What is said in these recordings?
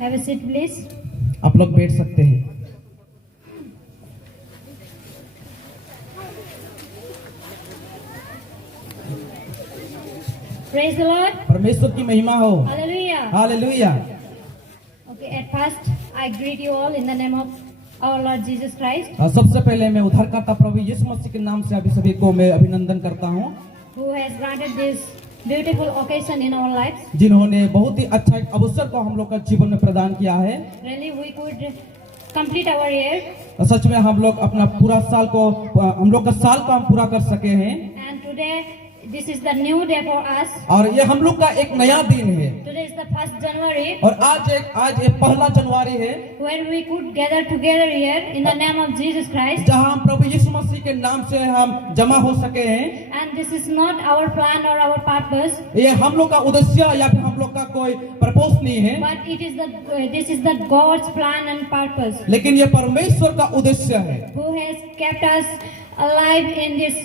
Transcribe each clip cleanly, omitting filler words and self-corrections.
Have a seat, please. आप लोग बैठ सकते हैं। Praise the Lord. परमेश्वर की महिमा हो। Hallelujah. Hallelujah. Okay, at first, I greet you all in the name of our Lord Jesus Christ, सबसे पहले मैं उद्धारकर्ता प्रभु यीशु मसीह के नाम से अभी सभी को मैं अभिनंदन करता हूँ, who has granted this beautiful occasion in our lives. जिन्होंने बहुत ही अच्छा एक अवसर को हम लोग का जीवन में प्रदान किया है। Really, we could complete our year, सच में हम लोग अपना पूरा साल को हम लोग का साल को हम पूरा कर सके हैं, and today this is the new day for us. और ये हम लोग का एक नया दिन है। Today is the 1st January, और आज एक 1 जनवरी है, when we could gather together here in the name of Jesus Christ. जहाँ हम प्रभु यीशु मसीह के नाम से हम जमा हो सके हैं। And this is not our plan or our purpose, ये हम लोग का उद्देश्य या फिर हम लोग का कोई पर्पस नहीं है, but this is the God's plan and purpose, लेकिन ये परमेश्वर का उद्देश्य है, who has kept us alive in this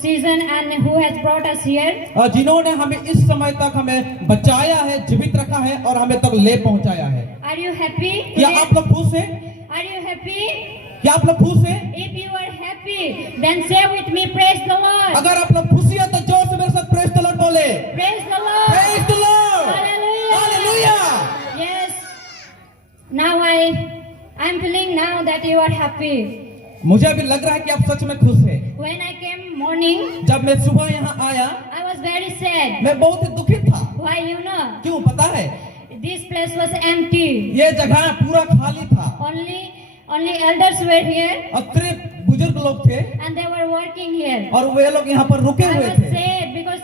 season and who has brought us here. और जिन्होंने हमें इस समय तक हमें बचाया है, जीवित रखा है और हमें तक ले पहुंचाया है। Are you happy क्या today? आप लोग खुश हैं? Are you happy? क्या आप लोग खुश हैं? If you are happy, then say with me, praise the Lord. अगर आप लोग खुशी है तो जोर से मेरे साथ प्रेज द लॉर्ड बोले। Praise the Lord. Praise the Lord. Hallelujah. Hallelujah. Yes. Now I'm feeling now that you are happy. मुझे अभी लग रहा है कि आप सच में खुश हैं। When I came morning, जब मैं सुबह यहाँ आया, I was very sad. मैं बहुत ही दुखी था। Why, you know? क्यों पता है? This place was empty. ये जगह पूरा खाली था Only elders were here और सिर्फ बुजुर्ग लोग थे and they were working here. और वे लोग यहाँ पर रुके I हुए was थे। sad because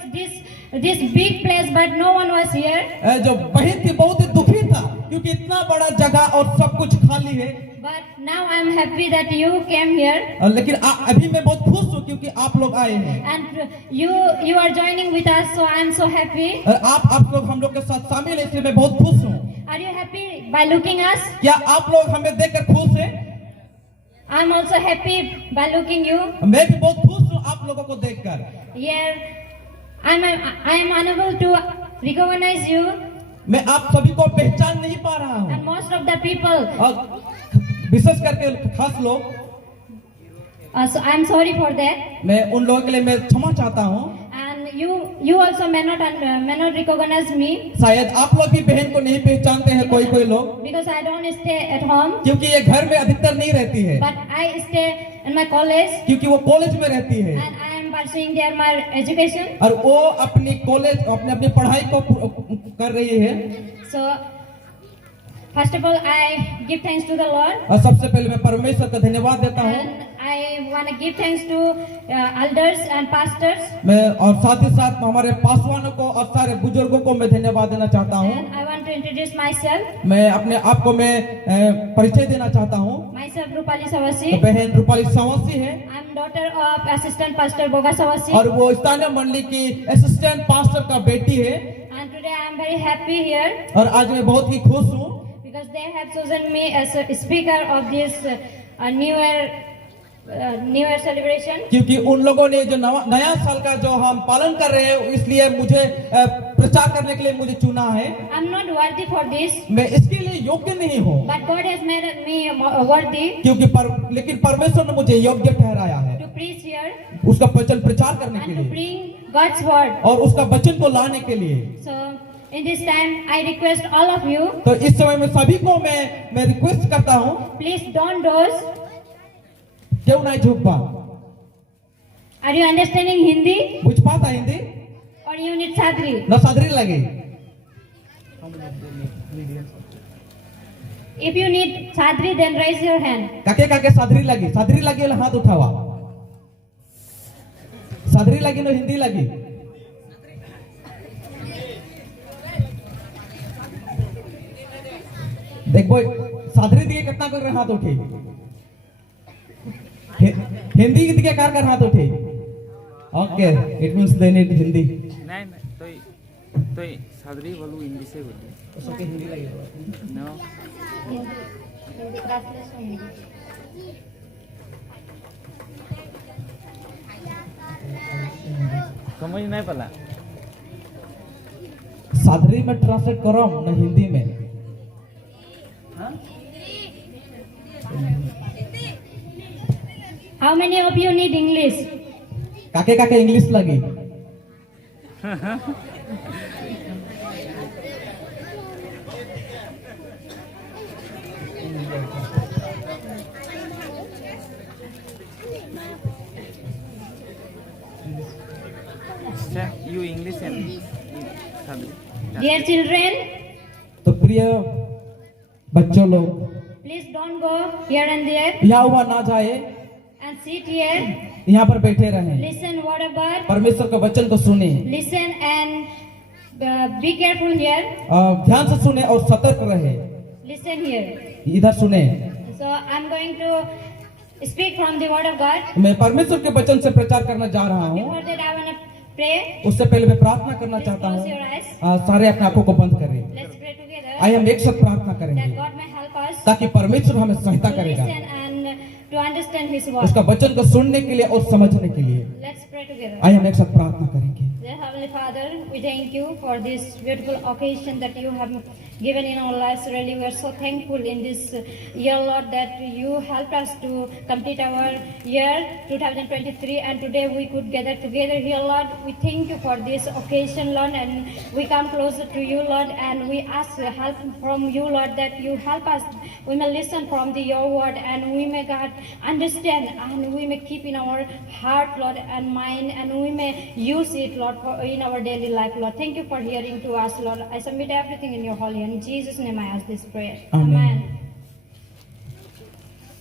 this big place, but no one was here. जो बहन थी बहुत ही दुखी था क्योंकि इतना बड़ा जगह और सब कुछ खाली है। But now I'm happy that you came here लेकिन अभी मैं बहुत खुश हूँ क्योंकि आप लोग आए हैं and you are joining with us, so I'm so happy. और आप लोग हम लोग के साथ शामिल है, इसलिए मैं बहुत खुश हूँ। Are you happy by looking us? क्या आप लोग हमें देखकर खुश हैं? I'm also happy by looking you. मैं भी बहुत खुश हूँ आप लोगों को देखकर। Here I am unable to recognize you, मैं आप सभी को पहचान नहीं पा रहा हूँ and most of the people. और विशेष करके खास लोग, So I'm sorry for that. मैं उन लोगों के लिए मैं क्षमा चाहता हूँ। And you also may not recognize me शायद आप लोग भी बहन को नहीं पहचानते हैं कोई लोग, because I don't stay at home, क्योंकि ये घर में अधिकतर नहीं रहती है, but I stay in my college क्योंकि वो कॉलेज में रहती है and I am pursuing there my education. और वो अपनी कॉलेज अपनी पढ़ाई को कर रही है। So first of all, I give thanks to the Lord, और सबसे पहले मैं परमेश्वर का धन्यवाद देता हूँ। and I want to give thanks to elders and pastors, मैं और साथ ही साथ हमारे पासवानों को और सारे बुजुर्गों को मैं धन्यवाद देना चाहता हूँ। and I want to introduce myself. मैं अपने आप को मैं परिचय देना चाहता हूँ। Myself Rupali तो Savasi. बहन रूपाली सवासी है I'm daughter of Assistant Pastor Boga Savasi, और वो स्थानीय मंडली की असिस्टेंट पास्टर का बेटी है। and today I am very happy here और आज मैं बहुत ही खुश हूँ because they have chosen me as a speaker of this New Year celebration. क्योंकि उन लोगों ने जो नया साल का जो हम पालन कर रहे हैं इसलिए मुझे प्रचार करने के लिए मुझे चुना है। I'm not worthy for this, मैं इसके लिए योग्य नहीं हूँ, but God has made me worthy क्योंकि लेकिन परमेश्वर ने मुझे योग्य ठहराया है to preach here उसका वचन प्रचार करने के and to लिए bring God's word. और उसका वचन को लाने के लिए। So in this time, I request all of you, तो इस समय में सभी को मैं रिक्वेस्ट करता हूँ, please don't doze. क्यों नहीं झुकबा? Are you understanding Hindi बुझ पाता Hindi? or you need sadri? न सादरी लगे। If you need sadri, then raise your hand. काके सादरी लगी वाला हाथ उठावा। सादरी लगी न हिंदी लगी? देखो सादरी दिए कितना कर हाथ उठे, हिंदी दिए कार कर हाथ उठे। Okay, it means they need Hindi. नहीं तो सादरी बोलूं हिंदी से बोलूं उसके हिंदी लगे नो समझ नहीं पला। सादरी में ट्रांसलेट करो न हिंदी में। How many of you need English? काके काके इंग्लिश लगी You English and Sadri. Dear children, तो प्रिय बच्चों लोग please don't go here and there यहाँ हुआ ना जाए and sit here. यहाँ पर बैठे रहें Listen word of God. परमेश्वर के वचन को सुने Listen and be careful here. ध्यान से सुने और सतर्क रहे Listen here. इधर सुने So I'm going to speak from the word of God. मैं परमेश्वर के वचन से प्रचार करना जा रहा हूँ Before that I want to pray. उससे पहले मैं प्रार्थना करना Please चाहता close हूँ your eyes. सारे अपने आंखों को बंद करें Let's pray together. आइए हम एक साथ प्रार्थना That करेंगे God may help us ताकि परमेश्वर हमें सहायता to करेगा listen and to understand His word. उसका वचन को सुनने के लिए और समझने के लिए Let's pray together. आइए हम एक साथ प्रार्थना करेंगे Dear Heavenly Father, we thank you for this beautiful occasion that you have given in our lives. Really, we are so thankful in this year, Lord, that you helped us to complete our year 2023, and today we could gather together here, Lord. We thank you for this occasion, Lord, and we come closer to you, Lord, and we ask help from you, Lord, that you help us. We may listen from your word, and we may, God, understand, and we may keep in our heart, Lord, and mind, and we may use it, Lord, in our daily life, Lord. Thank you for hearing to us, Lord. I submit everything in your holy hand. In Jesus' name I ask this prayer. Amen.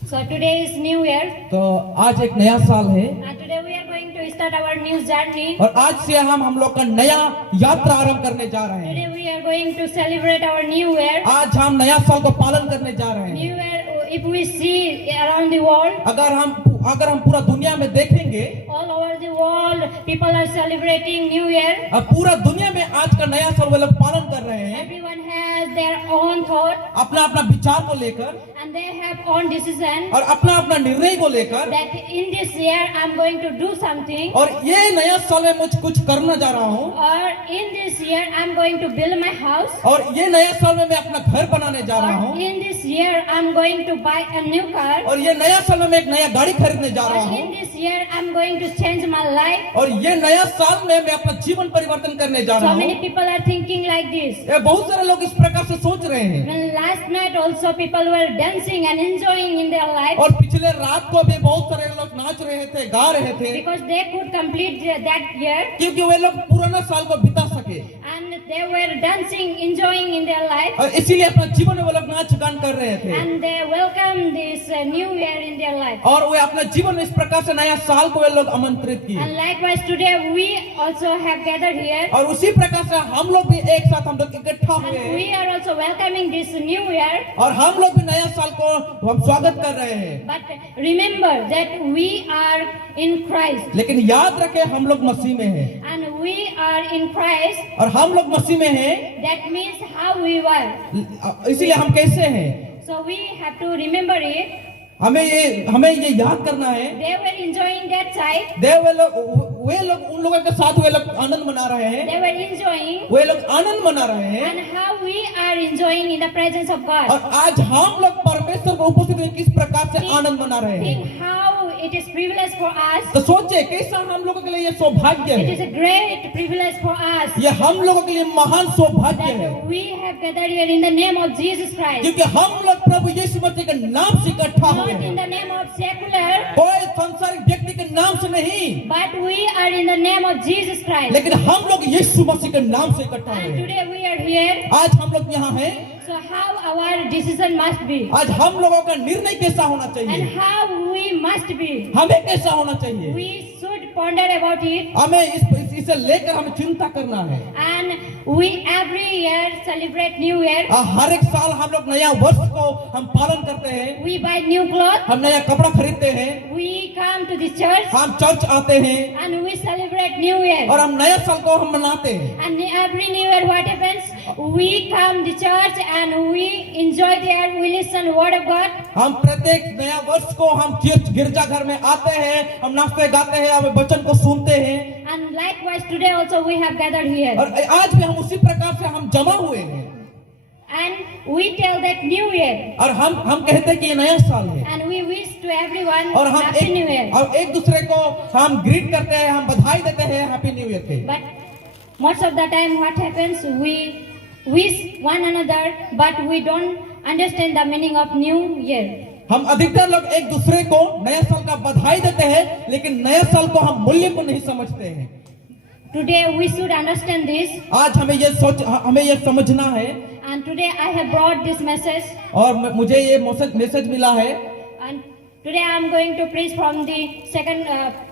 So today is New Year, तो आज एक नया साल है and today we are going to start our new journey. और आज से हम लोग का नया यात्रा आरंभ करने जा रहे हैं Today we are going to celebrate our New Year. आज हम नया साल को पालन करने जा रहे New हैं Year, if we see around the world, अगर हम पूरा दुनिया में देखेंगे all over the world, people are celebrating New Year. अब पूरा दुनिया में आज का नया साल वो लोग पालन कर रहे हैं Everyone has their own thought, अपना अपना विचार को लेकर and they have own decision और अपना अपना निर्णय को लेकर that in this year I'm going to do something, और ये नया साल में मुझे कुछ करना जा रहा हूँ or in this year I'm going to build my house, और ये नया साल में मैं अपना घर बनाने जा रहा or हूँ in this year I'm going to buy a new car, और ये नया साल में मैं एक नया गाड़ी खरीदने जा रहा or हूँ in this year I'm going to change my life. और ये नया साल में मैं अपना जीवन परिवर्तन करने जा रहा So many हूँ people are thinking like this. ये बहुत सारे लोग इस प्रकार से सोच रहे हैं When last night also people were dancing and enjoying in their life और पिछले रात को भी बहुत सारे लोग नाच रहे थे गा रहे थे because they could complete that year, क्योंकि वे लोग पुराना साल को बिता सके and they were dancing, enjoying in their life, और इसीलिए अपना जीवन में वो लोग नाच गान कर रहे थे and they welcome this new year in their life. और वे अपना जीवन में इस प्रकार से नया साल को वे लोग आमंत्रित किए And likewise today we also have gathered here, और उसी प्रकार से हम लोग भी एक साथ हम लोग इकट्ठा हुए and हैं we are also welcoming this new year. और हम लोग भी नया साल को हम स्वागत कर रहे हैं But remember that we are in Christ, लेकिन याद रखें हम लोग मसीह में हैं and we are in Christ. और हम लोग मसीह में हैं That means how we were. इसीलिए हम कैसे हैं So we have to remember it. हमें ये याद करना है They were enjoying that side. वे लोग उन लोगों के साथ वे लोग आनंद मना रहे हैं They were enjoying, वे लोग आनंद मना रहे हैं and how we are enjoying in the presence of और God. आज हम लोग परमेश्वर को उपस्थित में किस प्रकार से आनंद मना रहे हैं Think how it is privilege for us. तो सोचिए कैसा हम लोगों के लिए ये सौभाग्य It is है a great privilege for us ये हम लोगों के लिए महान सौभाग्य है that we have gathered here in the name of Jesus Christ. क्योंकि हम लोग प्रभु यीशु मसीह के नाम से इकट्ठा हुए Not in हैं the name of secular, कोई सांसारिक व्यक्ति के नाम से नहीं but we are in the name of Jesus Christ. लेकिन हम लोग यीशु मसीह के नाम से इकट्ठा हुए And हैं today we are here. आज हम लोग यहाँ हैं So how our decision must be, आज हम लोगों का निर्णय कैसा होना and चाहिए how we must be. हमें कैसा होना चाहिए We should ponder about it, हमें इसे लेकर हमें चिंता करना है and we every year celebrate New Year. हर एक साल हम लोग नया वर्ष को हम पालन करते हैं We buy new clothes. हम नया कपड़ा खरीदते हैं We come to the church हम चर्च आते हैं and we celebrate New Year. और हम नया साल को हम मनाते हैं And every New Year, what happens? We come to church and we enjoy there. We listen word of God. हम प्रत्येक नया वर्ष को हम गिरजा घर में आते हैं हम नाचते गाते हैं हम वचन को सुनते हैं And likewise today also we have gathered here. और आज भी हम उसी प्रकार से हम जमा हुए हैं and we tell that New Year, और हम कहते हैं कि ये नया साल है, and we wish to everyone और हम Happy New Year. एक दूसरे को हम ग्रीट करते हैं, हम बधाई देते हैं हैप्पी न्यू ईयर के। But most of the time what happens, we wish one another, but we don't understand the meaning of New Year. हम अधिकतर लोग एक दूसरे को नया साल का बधाई देते हैं, लेकिन नया साल को हम मूल्य को नहीं समझते हैं। Today we should understand this, आज हमें ये समझना है, and today I have brought this message, और मुझे ये मैसेज मिला है। and today I am going to preach from the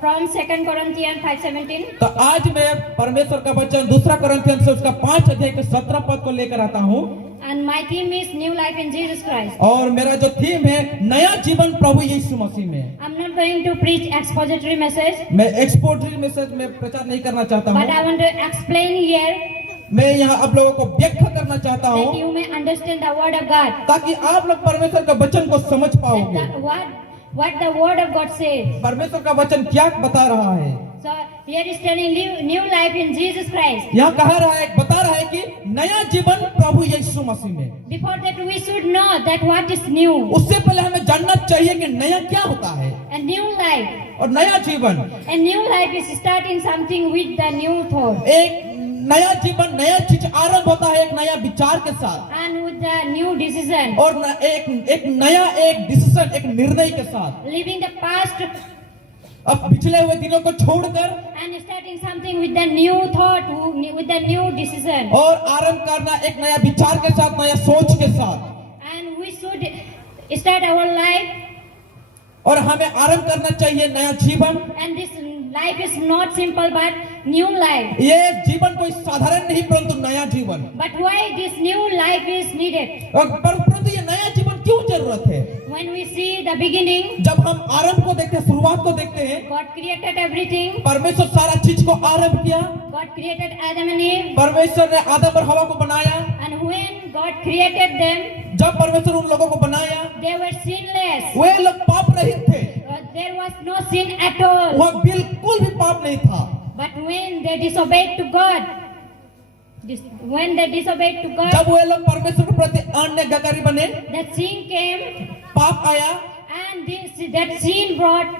from 2 Corinthians 5:17. तो आज मैं परमेश्वर का वचन 2 कोरिन्थियन से उसका 5 अध्याय के 17 पद को लेकर आता हूँ, And my theme is New Life in Jesus Christ. और मेरा जो थीम है नया जीवन प्रभु यीशु मसीह में। I'm not going to preach expository message, मैं एक्सपोजिटरी मैसेज में प्रचार नहीं करना चाहता but I हूँ, want to explain here मैं यहाँ आप लोगों को व्याख्या करना चाहता that हूँ, you may understand the word of God. ताकि आप लोग परमेश्वर का वचन को समझ पाओगे, What the word of God says. परमेश्वर का वचन क्या बता रहा है। So here is telling new life in Jesus Christ. यहाँ बता रहा है कि नया जीवन प्रभु यीशु मसीह में। Before that we should know that what is new. उससे पहले हमें जानना चाहिए कि नया क्या होता है, A new life. और नया जीवन, A new life is starting something with the new thought. एक नया जीवन, नया चीज आरंभ होता है एक नया विचार के साथ, And with the new decision. और एक नया डिसीजन, एक निर्णय के साथ, Leaving the past अब पिछले हुए दिनों को छोड़कर and starting something with the new thought, with the new decision. और आरंभ करना एक नया विचार के साथ, नया सोच के साथ, And we should start our life, और हमें आरंभ करना चाहिए नया जीवन। and this life is not simple but new life. ये जीवन कोई साधारण नहीं परंतु नया जीवन। But why this new life is needed? परंतु ये नया जीवन क्यों जरूरत है? When we see the beginning, जब हम आरंभ को देखते हैं, शुरुआत को देखते हैं, God created everything. परमेश्वर सारा चीज को आरंभ किया, God created Adam and Eve. परमेश्वर ने आदम और हवा को बनाया। And when God created them, जब परमेश्वर उन लोगों को बनाया, they were sinless. वे लोग पाप रहित थे, There was no sin at all. वह बिल्कुल भी पाप नहीं था। But when they disobeyed to God, when they disobeyed to God, जब वे लोग परमेश्वर के प्रति अनन्यकारी बने, that sin came, पाप आया, and that sin brought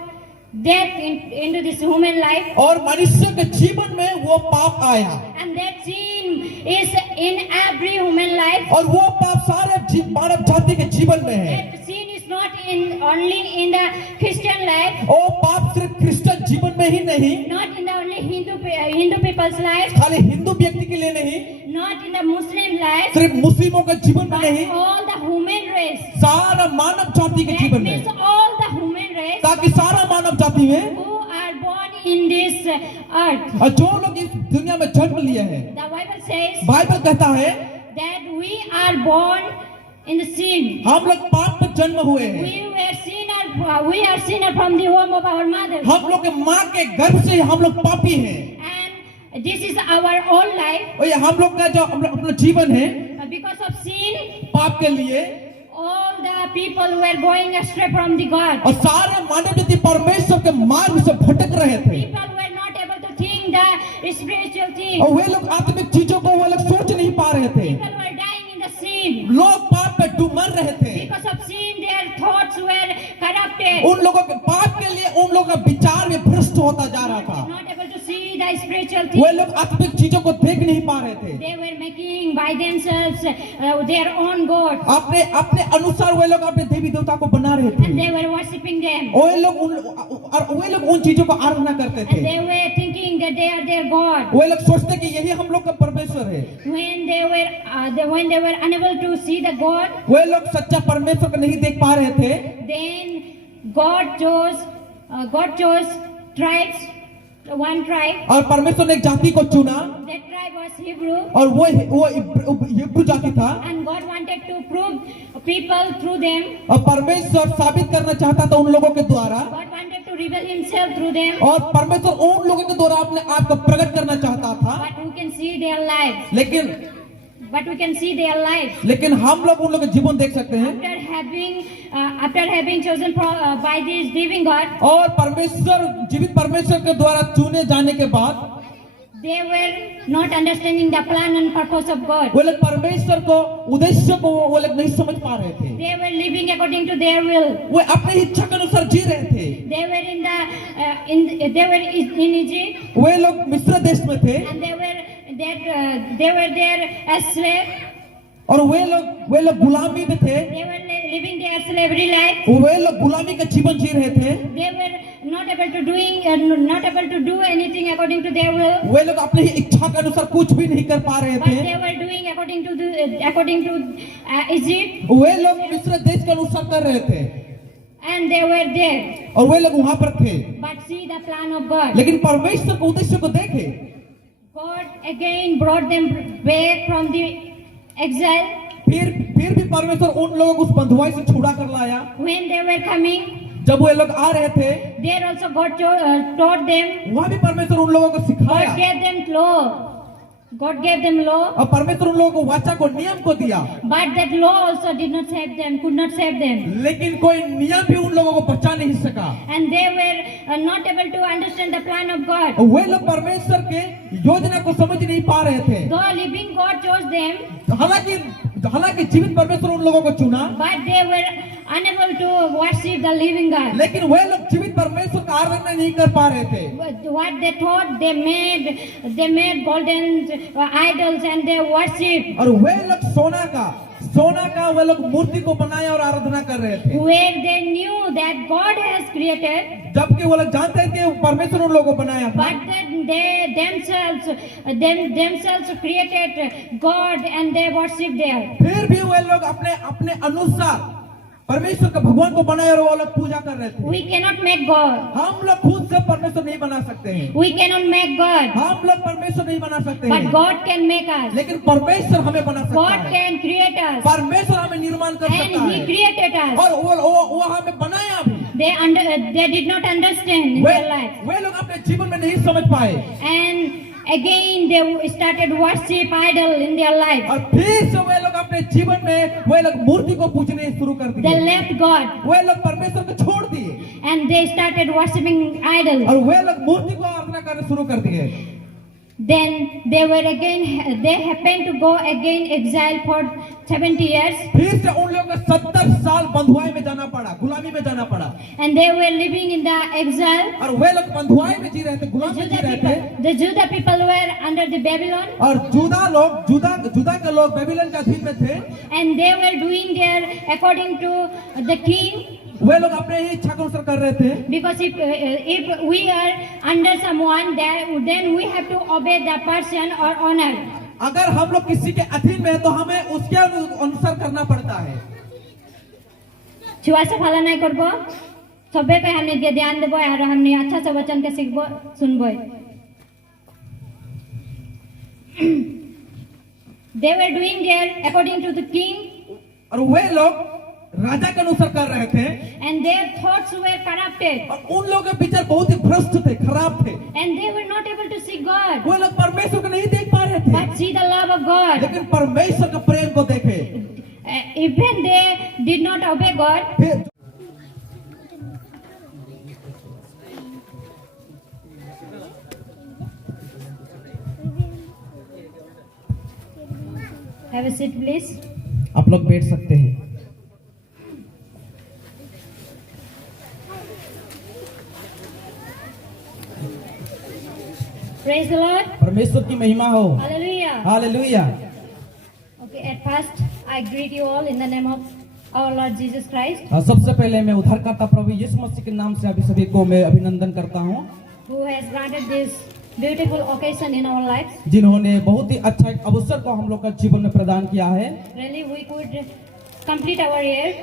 death into this human life. और मनुष्य के जीवन में वो पाप आया, And that sin is in every human life. और वो पाप सारे मानव जाति के जीवन में है। That sin is not only in the Christian life, वो पाप सिर्फ क्रिश्चियन जीवन में ही नहीं, not in the only Hindu people's life, खाली हिंदू व्यक्ति के लिए नहीं, not in the Muslim life, सिर्फ मुस्लिमों के जीवन में but नहीं, all the human race. सारा मानव जाति के That जीवन means में, all the human race ताकि सारा मानव जाति में, who are born in this earth. और जो लोग इस दुनिया में जन्म लिए हैं, The Bible says बाइबल कहता है that we are born in the sin. हम लोग पाप में जन्म हुए हैं, We are sinner from the womb of our mother. हम लोग के माँ के गर्भ से हम लोग पापी हैं, And this is our own life. और ये हम लोग का जो अपना जीवन है, Because of sin, पाप के लिए, all the people were going astray from the God. और सारे मानव जाति परमेश्वर के मार्ग से भटक रहे थे, People were not able to think the spiritual things. और वे लोग आत्मिक चीजों को वे लोग सोच नहीं पा रहे थे, People were dying in the sin. लोग पाप में डूब मर रहे थे। Because of sin, their thoughts were corrupted. उन लोगों के पाप के लिए उन लोगों का विचार में भ्रष्ट होता जा रहा था, Not able to see the spiritual way things. लोग आत्मिक चीजों को देख नहीं पा रहे थे, They were making by themselves their own God. अपने अपने अनुसार वे लोग अपने देवी देवता को बना रहे थे, And they were worshipping them. वे लोग उन चीजों को आराधना करते And थे, they were thinking that they are their God. वे लोग सोचते कि यही हम लोग का परमेश्वर है, When they were unable to see the God, वे लोग सच्चा परमेश्वर को नहीं देख पा रहे थे, then God chose tribes, one tribe. और परमेश्वर ने एक जाति को चुना, That tribe was Hebrew. और वो हिब्रू जाति था, And God wanted to prove people through them. और परमेश्वर साबित करना चाहता था उन लोगों के द्वारा, God wanted to reveal Himself through them. और परमेश्वर उन लोगों के द्वारा अपने आप को प्रकट करना चाहता था, But we can see their lives. लेकिन हम लोग उन लोगों के जीवन देख सकते हैं, After having chosen by this living God, और जीवित परमेश्वर के द्वारा चुने जाने के बाद They were not understanding the plan and purpose of God. वो लोग परमेश्वर को उद्देश्य को वो लोग नहीं समझ पा रहे थे। They were living according to their will. वो अपनी इच्छा के अनुसार जी रहे थे। They were they were in Egypt, वे लोग मिस्र देश में थे and they were there as slaves. और वे लोग गुलामी में थे। They were living their slavery life. वे लोग गुलामी का जीवन जी रहे थे। They were not able to do anything according to their will. वे लोग अपनी इच्छा के अनुसार कुछ भी नहीं कर पा रहे But थे। they were doing according to Egypt, वे लोग मिस्र देश के अनुसार कर रहे थे and they were there. और वे लोग वहां पर थे। But see the plan of God. लेकिन परमेश्वर के उद्देश्य को देखे। God again brought them back from the exile. फिर भी परमेश्वर उन लोगों को उस बंधुआई से छुड़ा कर लाया। When they were coming, जब वे लोग आ रहे थे there also God taught them. वहां भी परमेश्वर उन लोगों को सिखाया God gave them law. God gave them law. और परमेश्वर उन लोगों को वाचा को नियम को दिया। But that law also did not save them, could not save them. लेकिन कोई नियम भी उन लोगों को बचा नहीं सका। And they were not able to understand the plan of God. और वे लोग परमेश्वर के योजना को समझ नहीं पा रहे थे। Though living God chose them, हालांकि जीवित परमेश्वर उन लोगों को चुना, but they were unable to worship the living God. लेकिन वे लोग जीवित परमेश्वर का आराधना नहीं कर पा रहे थे। What they thought, they made golden idols and they worship. और वे लोग सोना का वे लोग मूर्ति को बनाया और आराधना कर रहे थे। Where they knew that God has created, जबकि वो लोग जानते थे कि परमेश्वर उन लोगों को बनाया था। but then they themselves created God and they worship there. फिर भी वे लोग अपने अनुसार परमेश्वर का भगवान को बनाया और वो लोग पूजा कर रहे थे। We cannot make God. हम लोग खुद से परमेश्वर नहीं बना सकते हैं। We cannot make God. हम लोग परमेश्वर नहीं बना सकते But हैं। God can make us. लेकिन परमेश्वर हमें बना सकता God है। can create us. परमेश्वर हमें निर्माण कर सकता And He है created us. और वो हमें बनाया भी। They did not understand in their life. वे लोग अपने जीवन में नहीं समझ पाए And again they started worship idol in their life. और फिर से वे लोग अपने जीवन में वे लोग मूर्ति को पूजने शुरू कर They दिए। left God वे लोग परमेश्वर को छोड़ दिए and they started worshiping idols. और वे लोग मूर्ति को आराधना करना शुरू कर दिए। Then they happened to go again exile for 70 years. फिर से उन लोगों को 70 साल बंधुआई में जाना पड़ा, गुलामी में जाना पड़ा। And they were living in the exile. और वे लोग बंधुआई में जी रहे थे, गुलामी में जी रहे थे। The Judah people were under the Babylon. और जुदा के लोग बेबीलोन के अधीन में थे। And they were doing their according to the king. वे लोग अपने ही इच्छा के अनुसार कर रहे थे। Because if we are under someone, then we have to obey that person or honor. अगर हम लोग किसी के अधीन में हैं तो हमें उसके अनुसार करना पड़ता है। छुआ से फला नहीं करबो, सबे पे हमने के ध्यान देबो और हमने अच्छा से वचन के सीखबो सुनबो। They were doing their according to the king. और वे लोग राजा के अनुसार कर रहे थे। And their thoughts were corrupted. और उन लोगों के विचार बहुत ही भ्रष्ट थे, खराब थे। And they were not able to see God. वे लोग परमेश्वर को नहीं देख पा रहे थे। But see the love of God. लेकिन परमेश्वर के प्रेम को देखे। Even they did not obey God. फिर Have a seat, please. आप लोग बैठ सकते हैं। Praise the Lord. परमेश्वर की महिमा हो। Hallelujah. Hallelujah. Okay, at first I greet you all in the name of our Lord Jesus Christ, सबसे पहले मैं उद्धारकर्ता प्रभु यीशु मसीह के नाम से अभी सभी को मैं अभिनंदन करता हूँ, who has granted this beautiful occasion in our lives. जिन्होंने बहुत ही अच्छा एक अवसर को हम लोग का जीवन में प्रदान किया है। Really, we could complete our year,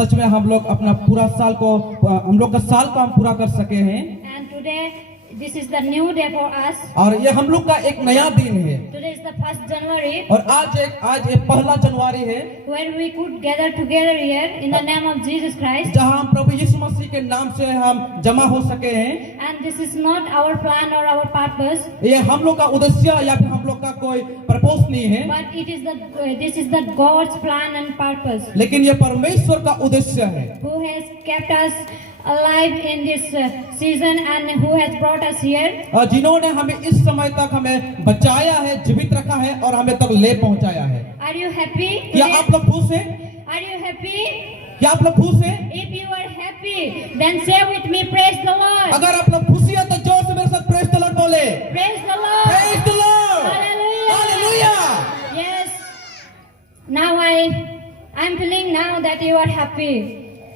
सच में हम लोग अपना पूरा साल को हम लोग का साल को हम पूरा कर सके हैं। and today this is the new day for us. और ये हम लोग का एक नया दिन है। Today is the 1st January, और आज एक 1 जनवरी है, where we could gather together here in the name of Jesus Christ. जहाँ हम प्रभु यीशु मसीह के नाम से हम जमा हो सके हैं। And this is not our plan or our purpose, ये हम लोग का उद्देश्य या फिर हम लोग का कोई पर्पस नहीं है, but this is the God's plan and purpose, लेकिन ये परमेश्वर का उद्देश्य है, who has kept us alive in this season and who has brought us here. और जिन्होंने हमें इस समय तक हमें बचाया है, जीवित रखा है और हमें तक ले पहुंचाया है। Are you happy? क्या today? आप लोग खुश हैं? Are you happy? क्या आप लोग खुश हैं? If you are happy, then say with me, praise the Lord. अगर आप लोग खुशी है तो जोर से मेरे साथ प्रेज द लॉर्ड बोले। Praise the Lord. Praise the Lord. Hallelujah. Hallelujah. Yes. Now I'm feeling now that you are happy.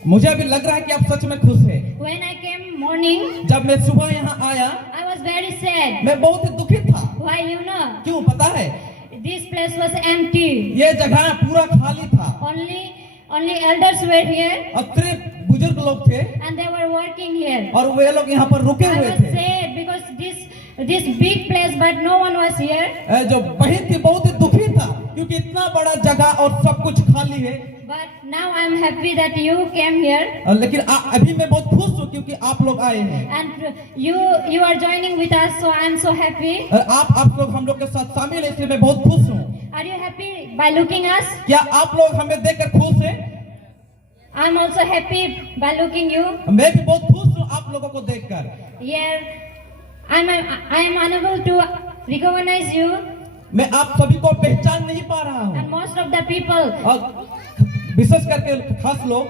मुझे अभी लग रहा है कि आप सच में खुश हैं। When I came morning, जब मैं सुबह यहाँ आया, I was very sad. मैं बहुत ही दुखित था। Why you know? क्यों पता है? This place was empty. ये जगह पूरा खाली था Only elders were here और सिर्फ बुजुर्ग लोग थे and they were working here. और वे लोग यहाँ पर रुके I हुए was थे। sad because this big place, but no one was here. जो बहन थी बहुत ही दुखी था क्योंकि इतना बड़ा जगह और सब कुछ खाली है। But now I'm happy that you came here लेकिन अभी मैं बहुत खुश हूँ क्योंकि आप लोग आए हैं। and you are joining with us, so I'm so happy. आप लोग हम लोग के साथ शामिल है, इसलिए मैं बहुत खुश हूँ। Are you happy by looking us? क्या आप लोग हमें देखकर खुश हैं? I'm also happy by looking you. मैं भी बहुत खुश हूँ आप लोगों को देखकर। Here I am unable to recognize you मैं आप सभी को पहचान नहीं पा रहा हूँ and most of the people. और विशेष करके खास लोग,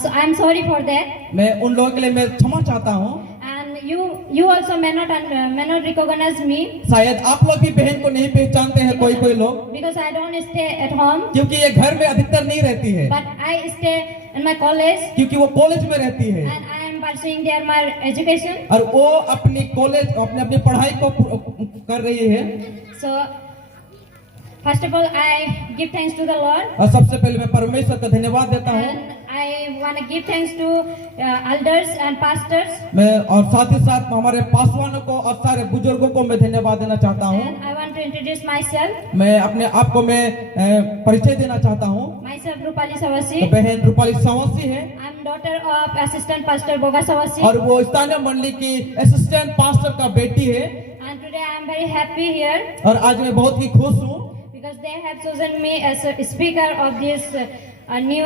So I'm sorry for that. मैं उन लोगों के लिए मैं क्षमा चाहता हूँ। And you also may not recognize me शायद आप लोग भी बहन को नहीं पहचानते हैं कोई लोग, because I don't stay at home, क्योंकि ये घर में अधिकतर नहीं रहती है, but I stay in my college क्योंकि वो कॉलेज में रहती है and I am pursuing there my education. और वो अपनी कॉलेज अपनी पढ़ाई को कर रही है। So first of all, I give thanks to the Lord. और सबसे पहले मैं परमेश्वर का धन्यवाद देता हूँ। And I want to give thanks to elders and pastors. मैं और साथ ही साथ हमारे पासवानों को और सारे बुजुर्गों को मैं धन्यवाद देना चाहता हूँ। And I want to introduce myself. मैं अपने आप को मैं परिचय देना चाहता हूँ। Myself Rupali तो Savasi. बहन रूपाली सवासी है I'm daughter of Assistant Pastor Boga Savasi. और वो स्थानीय मंडली की असिस्टेंट पास्टर का बेटी है। And today I am very happy here और आज मैं बहुत ही खुश हूँ because they have chosen me as a speaker of this New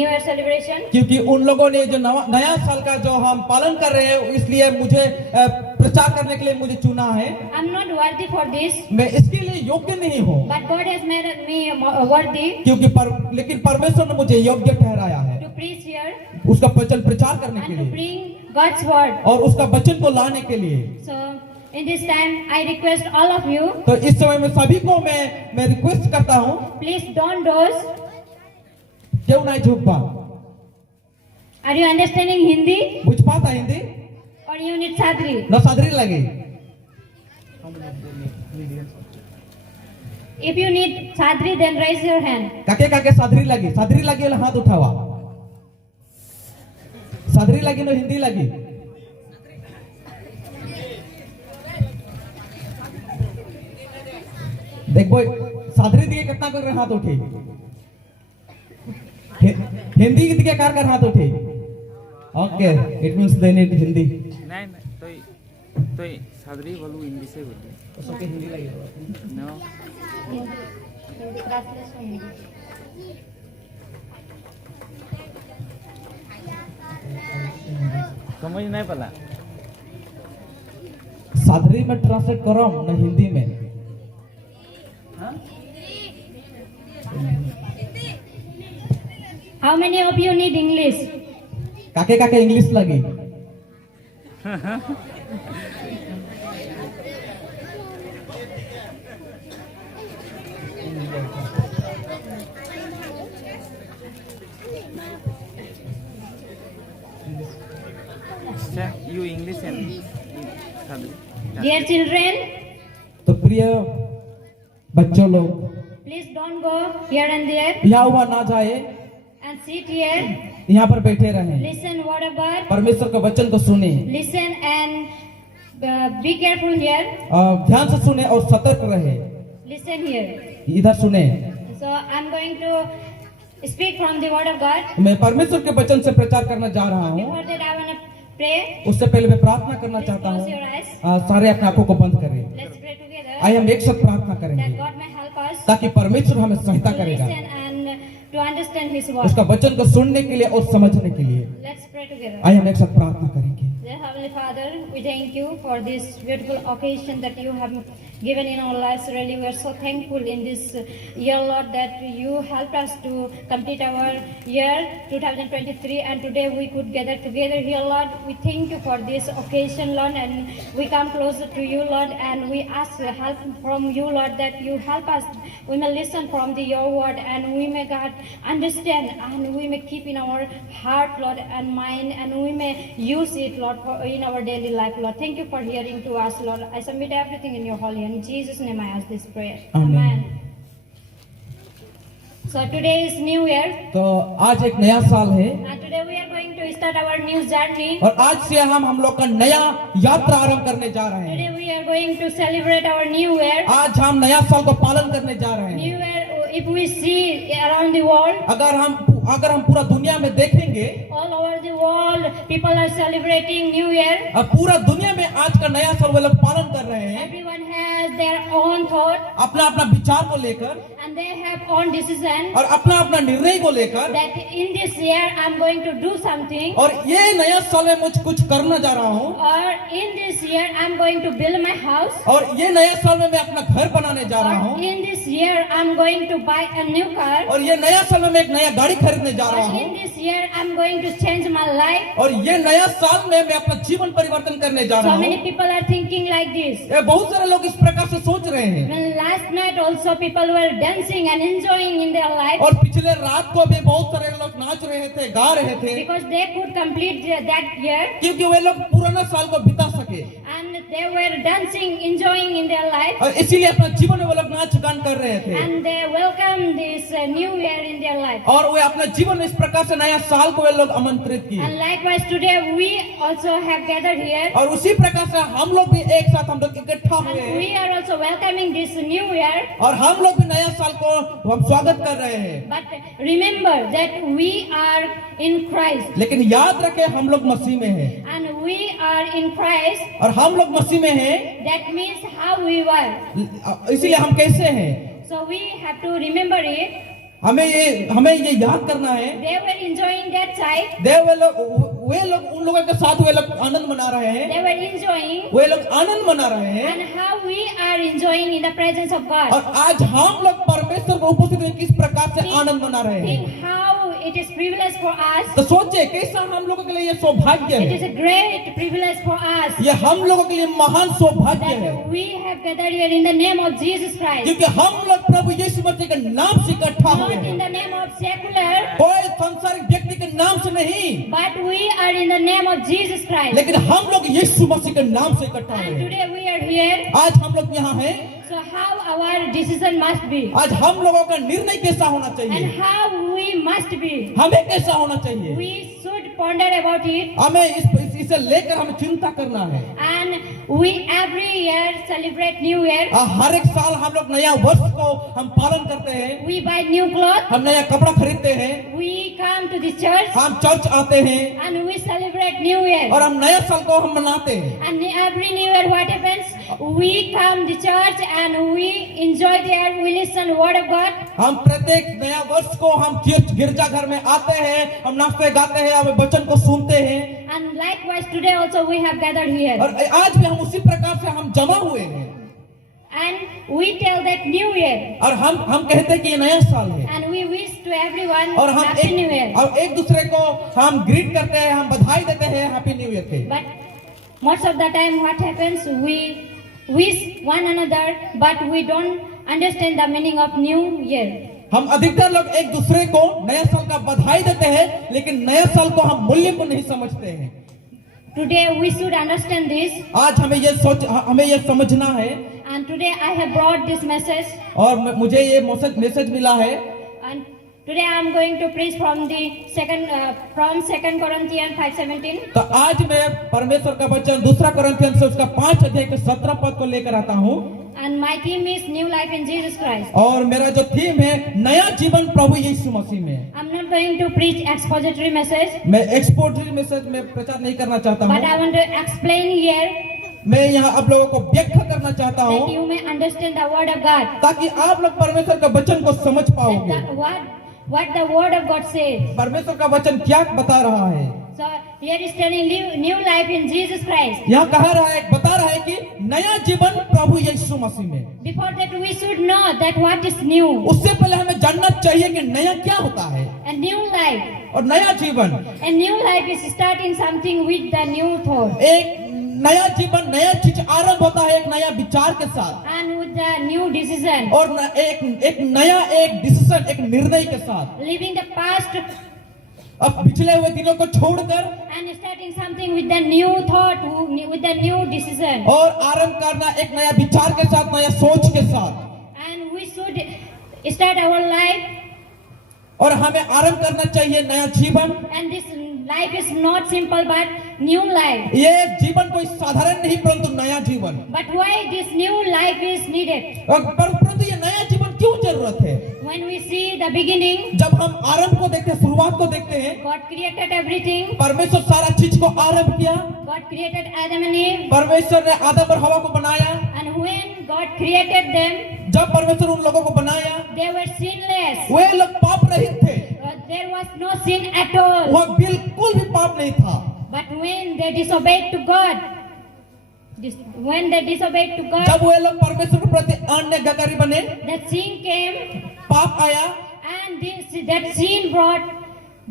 Year celebration. क्योंकि उन लोगों ने जो नया साल का जो हम पालन कर रहे हैं इसलिए मुझे प्रचार करने के लिए मुझे चुना है। I'm not worthy for this, मैं इसके लिए योग्य नहीं हूँ but God has made me worthy क्योंकि लेकिन परमेश्वर ने मुझे योग्य ठहराया है to preach here उसका वचन प्रचार करने and के to लिए bring God's word. और उसका वचन को लाने के लिए। So in this time I request all of you, तो इस समय में सभी को मैं रिक्वेस्ट करता हूँ, please don't doze. क्यों नहीं झुकपा? Are you understanding Hindi बुझ पाता Hindi? or you need sadri? न सादरी लगी? If you need sadri, then raise your hand. काके काके सादरी लगी वाला हाथ उठावा। सादरी लगी न हिंदी लगी? देखो सादरी दिए कितना कर हाथ उठे, हिंदी दिए कार कर हाथ उठे। Okay, it means they need Hindi. नहीं तो सादरी बोलूँ हिंदी से बोलूँ। उसको हिंदी लगी नो समझ नहीं पड़ा। सादरी में ट्रांसलेट करो न हिंदी में। How many of you need English? काके काके इंग्लिश लगी? You English and Sadri. Dear children, तो प्रिय बच्चों लोग, please don't go here and there यहाँ हुआ ना जाए, and sit here. यहाँ पर बैठे रहें, Listen word of God. परमेश्वर के वचन को सुने, Listen and be careful here. ध्यान से सुने और सतर्क रहे। Listen here. इधर सुने। So I'm going to speak from the word of God. मैं परमेश्वर के वचन से प्रचार करना जा रहा हूँ। Before that I want to pray. उससे पहले मैं प्रार्थना करना Please चाहता close हूँ। your eyes. सारे अपने आंखों को बंद करें। Let's pray together आइए हम एक साथ प्रार्थना that करेंगे God may help us ताकि परमेश्वर हमें सहायता to करेगा listen and to understand His word. उसका वचन को सुनने के लिए और समझने के लिए। Let's pray together. आइए हम एक साथ प्रार्थना करेंगे। Dear Heavenly Father, we thank you for this beautiful occasion that you have given in our lives. Really, we are so thankful in this year, Lord, that you helped us to complete our year 2023, and today we could gather together here, Lord. We thank you for this occasion, Lord, and we come closer to you, Lord, and we ask help from you, Lord, that you help us. We may listen from your word, and we may, God, understand, and we may keep in our heart, Lord, and mind, and we may use it, Lord, in our daily life, Lord. Thank you for hearing to us, Lord. I submit everything in your holy hand. In Jesus' name I ask this prayer. Amen. So today is New Year. तो आज एक नया साल है And today we are going to start our new journey. और आज से हम लोग का नया यात्रा आरंभ करने जा रहे हैं। Today we are going to celebrate our New Year. आज हम नया साल को पालन करने जा रहे New हैं। Year, if we see around the world, अगर हम पूरा दुनिया में देखेंगे, all over the world, people are celebrating New Year. अब पूरा दुनिया में आज का नया साल वो लोग पालन कर रहे हैं। Everyone has their own thought, अपना अपना विचार को लेकर and they have own decision और अपना अपना निर्णय को लेकर, that in this year I'm going to do something, और ये नया साल में मुझे कुछ करना जा रहा हूँ, or in this year I'm going to build my house, और ये नया साल में मैं अपना घर बनाने जा रहा or हूँ, in this year I'm going to buy a new car, और ये नया साल में मैं एक नया गाड़ी खरीदने जा रहा or हूँ, in this year I'm going to change my life. और ये नया साल में मैं अपना जीवन परिवर्तन करने जा रहा So many हूँ। people are thinking like this. ये बहुत सारे लोग इस प्रकार से सोच रहे हैं, When last night also people were dancing and enjoying in their life और पिछले रात को भी बहुत सारे लोग नाच रहे थे, गा रहे थे, because they could complete that year, क्योंकि वे लोग पुराना साल को बिता सके, and they were dancing, enjoying in their life, और इसीलिए अपना जीवन में वो लोग नाच गान कर रहे थे, and they welcomed this new year in their life. और वे अपना जीवन में इस प्रकार से नया साल को वे लोग आमंत्रित किए, And likewise today we also have gathered here, और उसी प्रकार से हम लोग भी एक साथ हम लोग इकट्ठा हुए and हैं, we are also welcoming this new year. और हम लोग भी नया साल को हम स्वागत कर रहे हैं। But remember that we are in Christ, लेकिन याद रखें हम लोग मसीह में हैं, and we are in Christ. और हम लोग मसीह में हैं, That means how we were. इसीलिए हम कैसे हैं, So we have to remember it. हमें ये याद करना है। They were enjoying that side. वे लोग उन लोगों के साथ वे लोग आनंद मना रहे हैं, They were enjoying. वे लोग आनंद मना रहे हैं, And how we are enjoying in the presence of और God. आज हम लोग परमेश्वर को उपस्थित में किस प्रकार से आनंद मना रहे हैं। Think how it is privilege for us. तो सोचिए कैसा हम लोगों के लिए ये सौभाग्य It is है, a great privilege for us ये हम लोगों के लिए महान सौभाग्य है, that we have gathered here in the name of Jesus Christ. क्योंकि हम लोग प्रभु यीशु मसीह के नाम से इकट्ठा हुए Not in हैं, the name of secular, कोई सांसारिक व्यक्ति के नाम से नहीं, but we are in the name of Jesus Christ. लेकिन हम लोग यीशु मसीह के नाम से इकट्ठा हुए And हैं। today we are here. आज हम लोग यहाँ हैं, So how our decision must be, आज हम लोगों का निर्णय कैसा होना and चाहिए, how we must be. हमें कैसा होना चाहिए, We should ponder about it, हमें इसे लेकर हमें चिंता करना है। and we every year celebrate New Year. हर एक साल हम लोग नया वर्ष को हम पालन करते हैं, We buy new clothes. हम नया कपड़ा खरीदते हैं, We come to the church हम चर्च आते हैं, and we celebrate New Year. और हम नया साल को हम मनाते हैं। And every New Year, what happens? We come to church and we enjoy there. We listen word of God. हम प्रत्येक नया वर्ष को हम गिरजा घर में आते हैं, हम नाचते गाते हैं, हम वचन को सुनते हैं, And likewise today also we have gathered here. और आज भी हम उसी प्रकार से हम जमा हुए हैं, And we tell that New Year. और हम कहते हैं कि ये नया साल है, And we wish to everyone और हम Happy New Year. एक दूसरे को हम ग्रीट करते हैं, हम बधाई देते हैं हैप्पी न्यू ईयर के। But most of the time what happens? We wish one another, but we don't understand the meaning of New Year. हम अधिकतर लोग एक दूसरे को नया साल का बधाई देते हैं, लेकिन नया साल को हम मूल्य को नहीं समझते हैं। Today we should understand this. आज हमें ये समझना है, And today I have brought this message. और मुझे ये मैसेज मिला है, And today I am going to preach from the from 2 Corinthians 5:17. तो आज मैं परमेश्वर का वचन 2 कोरिन्थियन से उसका 5 अध्याय के 17 पद को लेकर आता हूँ, And my theme is New Life in Jesus Christ. और मेरा जो थीम है नया जीवन प्रभु यीशु मसीह में। I'm not going to preach expository message, मैं एक्सपोजिटरी मैसेज में प्रचार नहीं करना चाहता but I हूँ, want to explain here मैं यहाँ आप लोगों को व्याख्या करना चाहता that हूँ, you may understand the word of God. ताकि आप लोग परमेश्वर का वचन को समझ That पाओगे, the, what what the word of God says. परमेश्वर का वचन क्या बता रहा है? So here is telling new life in Jesus Christ. यहाँ कहा रहा है, बता रहा है कि नया जीवन प्रभु यीशु मसीह में। Before that we should know that what is new. उससे पहले हमें जानना चाहिए कि नया क्या होता है A new life. और नया जीवन। A new life is starting something with the new thought. एक नया जीवन, नया चीज आरंभ होता है एक नया विचार के साथ And with the new decision. और एक नया डिसीजन, एक निर्णय के साथ। Leaving the past अब पिछले हुए दिनों को छोड़कर and starting something with the new thought, with the new decision. और आरंभ करना एक नया विचार के साथ, नया सोच के साथ। And we should start our life. और हमें आरंभ करना चाहिए नया जीवन। And this life is not simple but new life. ये जीवन कोई साधारण नहीं परंतु नया जीवन। But why this new life is needed? परंतु ये नया जीवन क्यों जरूरत है? When we see the beginning, जब हम आरंभ को देखते हैं, शुरुआत को देखते हैं, God created everything. परमेश्वर सारा चीज को आरंभ किया। God created Adam and Eve. परमेश्वर ने आदम और हवा को बनाया। And when God created them, जब परमेश्वर उन लोगों को बनाया, they were sinless. वे लोग पाप रहित थे। There was no sin at all. वह बिल्कुल भी पाप नहीं था। But when they disobeyed to God, when they disobeyed to God, जब वे लोग परमेश्वर के प्रति अनन्यकारी बने, that sin came, पाप आया and that sin brought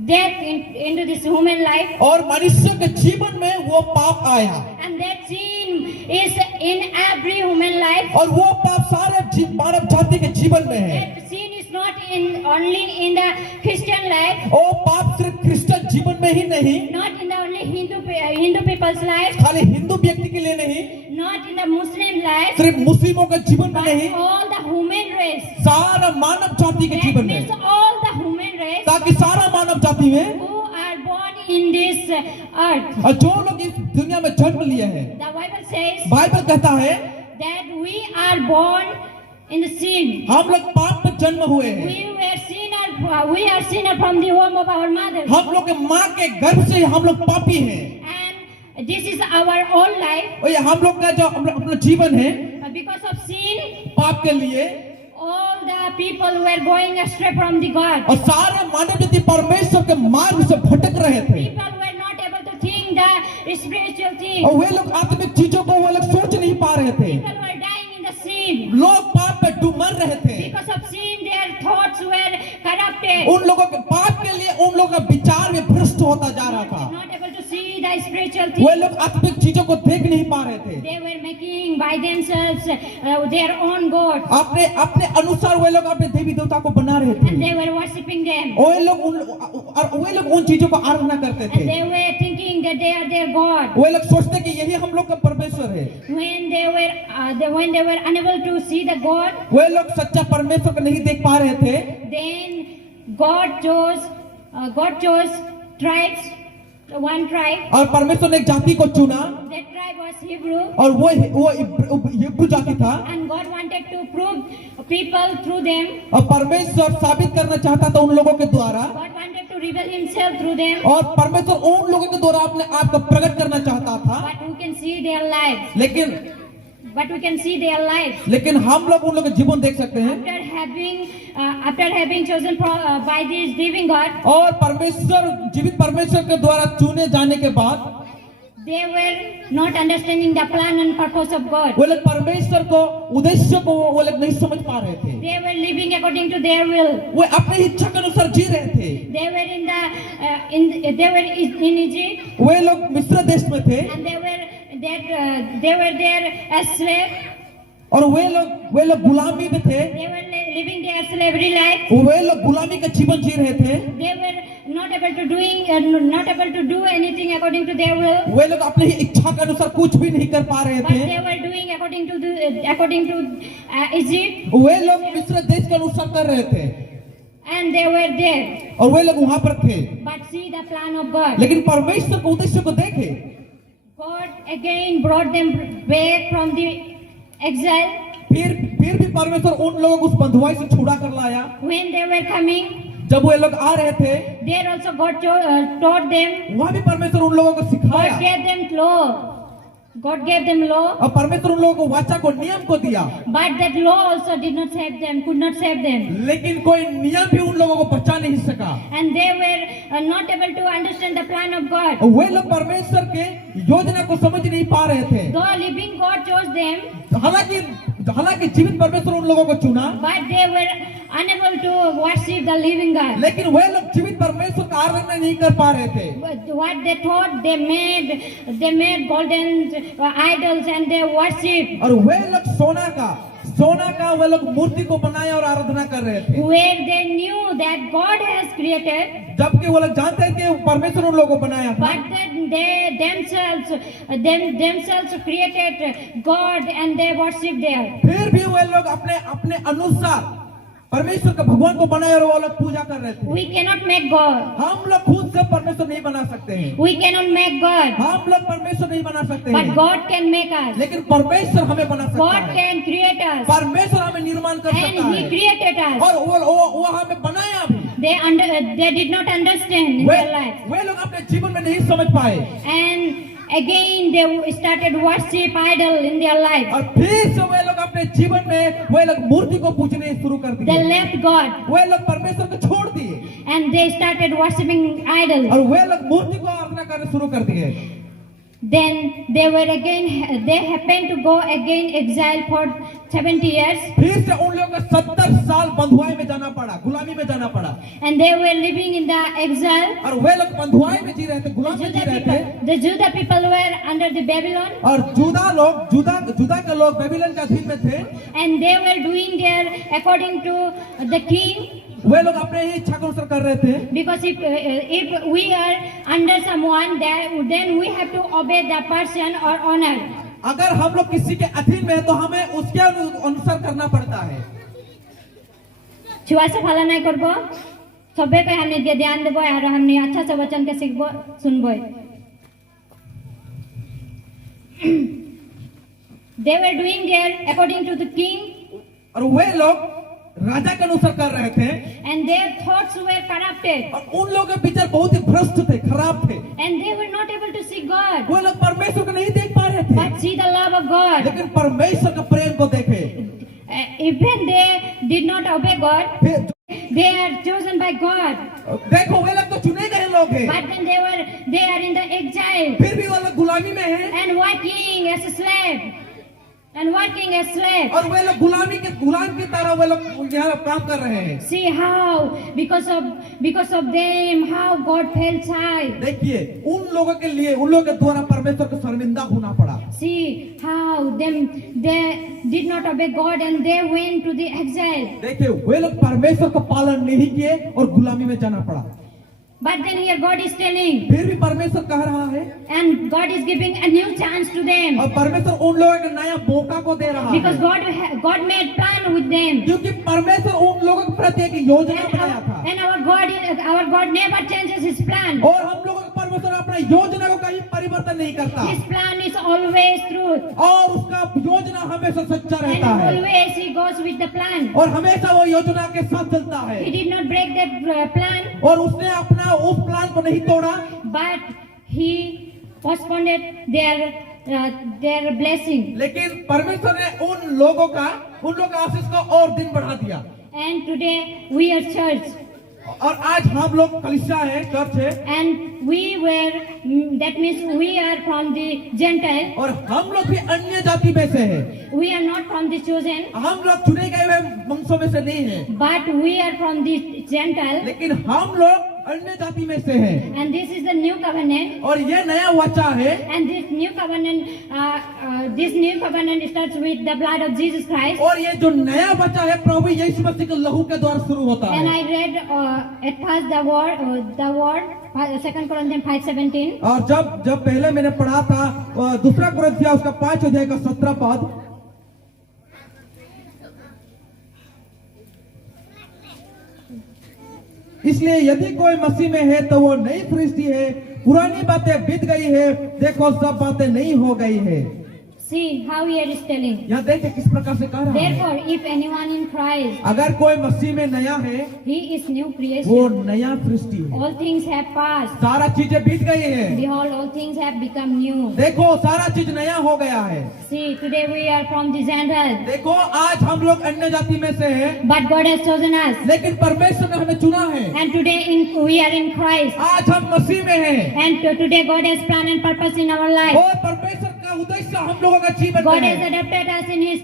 death into this human life. और मनुष्य के जीवन में वो पाप आया And that sin is in every human life. और वो पाप सारे मानव जाति के जीवन में है। That sin is not only in the Christian life, वो पाप सिर्फ क्रिश्चियन जीवन में ही नहीं, not in the only Hindu people's life, खाली हिंदू व्यक्ति के लिए नहीं, not in the Muslim life, सिर्फ मुस्लिमों के जीवन में but नहीं, all the human race. सारा मानव जाति के That जीवन means में, all the human race ताकि सारा मानव जाति में who are born in this earth. और जो लोग इस दुनिया में जन्म लिए हैं, The Bible says बाइबल कहता है that we are born in the sin. हम लोग पाप में जन्म हुए हैं। We are sinner from the womb of our mother. हम लोग के माँ के गर्भ से हम लोग पापी हैं And this is our whole life. और ये हम लोग का जो अपना जीवन है Because of sin, पाप के लिए all the people were going astray from the God. और सारे मानव जाति परमेश्वर के मार्ग से भटक रहे थे People were not able to think the spiritual things. और वे लोग आत्मिक चीजों को वो लोग सोच नहीं पा रहे थे। People were dying in the sin. लोग पाप में डूब मर रहे थे। Because of sin, their thoughts were corrupted. उन लोगों के पाप के लिए उन लोगों का विचार भी भ्रष्ट होता जा रहा था। Not able to see the spiritual way things. लोग आत्मिक चीजों को देख नहीं पा रहे थे। They were making by themselves their own gods. अपने अपने अनुसार वे लोग अपने देवी देवता को बना रहे थे। And they were worshipping them. वे लोग उन चीजों को आराधना करते थे। And they were thinking that they are their God. वे लोग सोचते कि यही हम लोग का परमेश्वर है। When they were unable to see the God, वे लोग सच्चा परमेश्वर को नहीं देख पा रहे थे। then God chose tribes, one tribe. और परमेश्वर ने एक जाति को चुना That tribe was Hebrew. और वो हिब्रू जाति था And God wanted to prove people through them. और परमेश्वर साबित करना चाहता था उन लोगों के द्वारा God wanted to reveal Himself through them. और परमेश्वर उन लोगों के द्वारा अपने आप को प्रकट करना चाहता था। But we can see their lives. लेकिन हम लोग उन लोगों का जीवन देख सकते हैं After having chosen by this living God, और परमेश्वर जीवित परमेश्वर के द्वारा चुने जाने के बाद they were not understanding the plan and purpose of God. वो लोग परमेश्वर को उद्देश्य को वो लोग नहीं समझ पा रहे थे। They were living according to their will. वो अपनी इच्छा के अनुसार जी रहे थे। They were in Egypt, वे लोग मिस्र देश में थे and they were there as slaves. और वे लोग गुलामी में थे। They were living their slavery life. वे लोग गुलामी का जीवन जी रहे थे। They were not able to do anything according to their will. वे लोग अपनी इच्छा के अनुसार कुछ भी नहीं कर पा रहे But थे। they were doing according to Egypt, वे लोग मिस्र देश के अनुसार कर रहे थे and they were there. और वे लोग वहां पर थे। But see the plan of God. लेकिन परमेश्वर के उद्देश्य को देखे। God again brought them back from the exile. फिर भी परमेश्वर उन लोगों को उस बंधुआई से छुड़ा कर लाया। When they were coming, जब वे लोग आ रहे थे there also God taught them. वहां भी परमेश्वर उन लोगों को God सिखाया gave them law. God gave them law, और परमेश्वर उन लोगों को वाचा को नियम को दिया, but that law also did not save them, could not save them. लेकिन कोई नियम भी उन लोगों को बचा नहीं सका। And they were not able to understand the plan of God. और वे लोग परमेश्वर के योजना को समझ नहीं पा रहे थे। Though living God chose them, हालांकि जीवित परमेश्वर उन लोगों को चुना, but they were unable to worship the living God. लेकिन वे लोग जीवित परमेश्वर का आराधना नहीं कर पा रहे थे। But what they thought, they made golden idols and they worship. और वे लोग सोना का वे लोग मूर्ति को बनाया और आराधना कर रहे थे, Where they knew that God has created, जबकि वो लोग जानते थे कि परमेश्वर उन लोगों को बनाया था। but then they themselves created God and they worship there. फिर भी वे लोग अपने अनुसार परमेश्वर का भगवान को बनाया और वो लोग पूजा कर रहे थे। We cannot make God. हम लोग खुद से परमेश्वर नहीं बना सकते हैं, We cannot make God. हम लोग परमेश्वर नहीं बना सकते But हैं, God can make us. लेकिन परमेश्वर हमें बना सकता God है। can create us. परमेश्वर हमें निर्माण कर सकता And He है created us. और वो हमें बनाया भी। They did not understand in their life. वे लोग अपने जीवन में नहीं समझ पाए And again they started worship idol in their life. और फिर से वे लोग अपने जीवन में वे लोग मूर्ति को पूजने शुरू कर They दिए। left God वे लोग परमेश्वर को छोड़ दिए and they started worshiping idol. और वे लोग मूर्ति को आराधना करना शुरू कर दिए। Then they happened to go again exile for 70 years. फिर से उन लोगों को 70 साल बंधुआई में जाना पड़ा, गुलामी में जाना पड़ा। And they were living in the exile. और वे लोग बंधुआई में जी रहे थे, गुलाम में जी रहे थे। The Judah people were under the Babylon. और जुदा के लोग बेबीलोन के अधीन में थे। And they were doing their according to the king. वे लोग अपने ही इच्छा के अनुसार कर रहे थे। Because if we are under someone, then we have to obey that person or honor. अगर हम लोग किसी के अधीन में हैं तो हमें उसके अनुसार करना पड़ता है। छुआ से फला नहीं करबो, सबे पे हमने ये ध्यान देबो और हमने अच्छा से वचन के सीखबो सुनबो। They were doing their according to the king. और वे लोग राजा के अनुसार कर रहे थे। And their thoughts were corrupted. और उन लोगों के विचार बहुत ही भ्रष्ट थे, खराब थे। And they were not able to see God. वो लोग परमेश्वर को नहीं देख पा रहे थे, But see the love of God. लेकिन परमेश्वर के प्रेम को देखे। Even they did not obey God, फिर they are chosen by God. देखो वे लोग तो चुने गए लोग हैं, But then they are in the exile फिर भी वो लोग गुलामी में हैं। and working as a slave. And working as slave. और वे लोग गुलाम की तरह वे लोग यहाँ काम कर रहे हैं। See how because of them how God felt shy. देखिए उन लोगों के लिए, उन लोगों के द्वारा परमेश्वर को शर्मिंदा होना पड़ा। See how they did not obey God and they went to the exile. देखिए वे लोग परमेश्वर का पालन नहीं किए और गुलामी में जाना पड़ा। But then here God is telling, फिर भी परमेश्वर कह रहा है, and God is giving a new chance to them. और परमेश्वर उन लोगों को नया मौका को दे रहा Because है, God made plan with them. क्योंकि परमेश्वर उन लोगों के प्रति एक योजना बनाया था। And our God never changes His plan. और हम लोगों का परमेश्वर अपना योजना को कहीं परिवर्तन नहीं करता His plan is always truth. और उसका योजना हमेशा सच्चा And रहता है always He goes with the plan. और हमेशा वो योजना के साथ चलता है। He did not break that plan, और उसने अपना उस प्लान को नहीं तोड़ा, but He postponed their blessing. लेकिन परमेश्वर ने उन लोगों का आशीष को और दिन बढ़ा दिया। And today we are church. और आज हम लोग कलीसिया है, चर्च है, And that means we are from the Gentile. और हम लोग भी अन्य जाति में से हैं। We are not from the chosen, हम लोग चुने गए हुए वंशों में से नहीं हैं, but we are from the Gentile. लेकिन हम लोग अन्य जाति में से हैं। And this is the new covenant. और ये नया वाचा है, And this new covenant starts with the blood of Jesus Christ. और ये जो नया वाचा है प्रभु यीशु मसीह के लहू के द्वारा शुरू होता And है। I read at first the word 2 Corinthians 5:17. और जब पहले मैंने पढ़ा था दूसरा कुरिन्थियों उसका 5 अध्याय का 17 पद, इसलिए यदि कोई मसीह में है तो वो नई सृष्टि है, पुरानी बातें बीत गई है, देखो सब बातें नई हो गई है। See how here is telling. यहाँ देखिए किस प्रकार से कह रहा है। Therefore, if anyone in Christ, अगर कोई मसीह में नया है, he is new वो creation. नया सृष्टि है। All things have passed. सारा चीजें बीत गई है। Behold, all things have become new. देखो सारा चीज नया हो गया है। See, today we are from the Gentiles, देखो आज हम लोग अन्य जाति में से हैं, but God has chosen us. लेकिन परमेश्वर ने हमें चुना है। And today we are in Christ. आज हम मसीह में हैं And today God has plan and purpose in our life. और परमेश्वर का उद्देश्य हम लोगों का जीवन में God है। has adopted us in His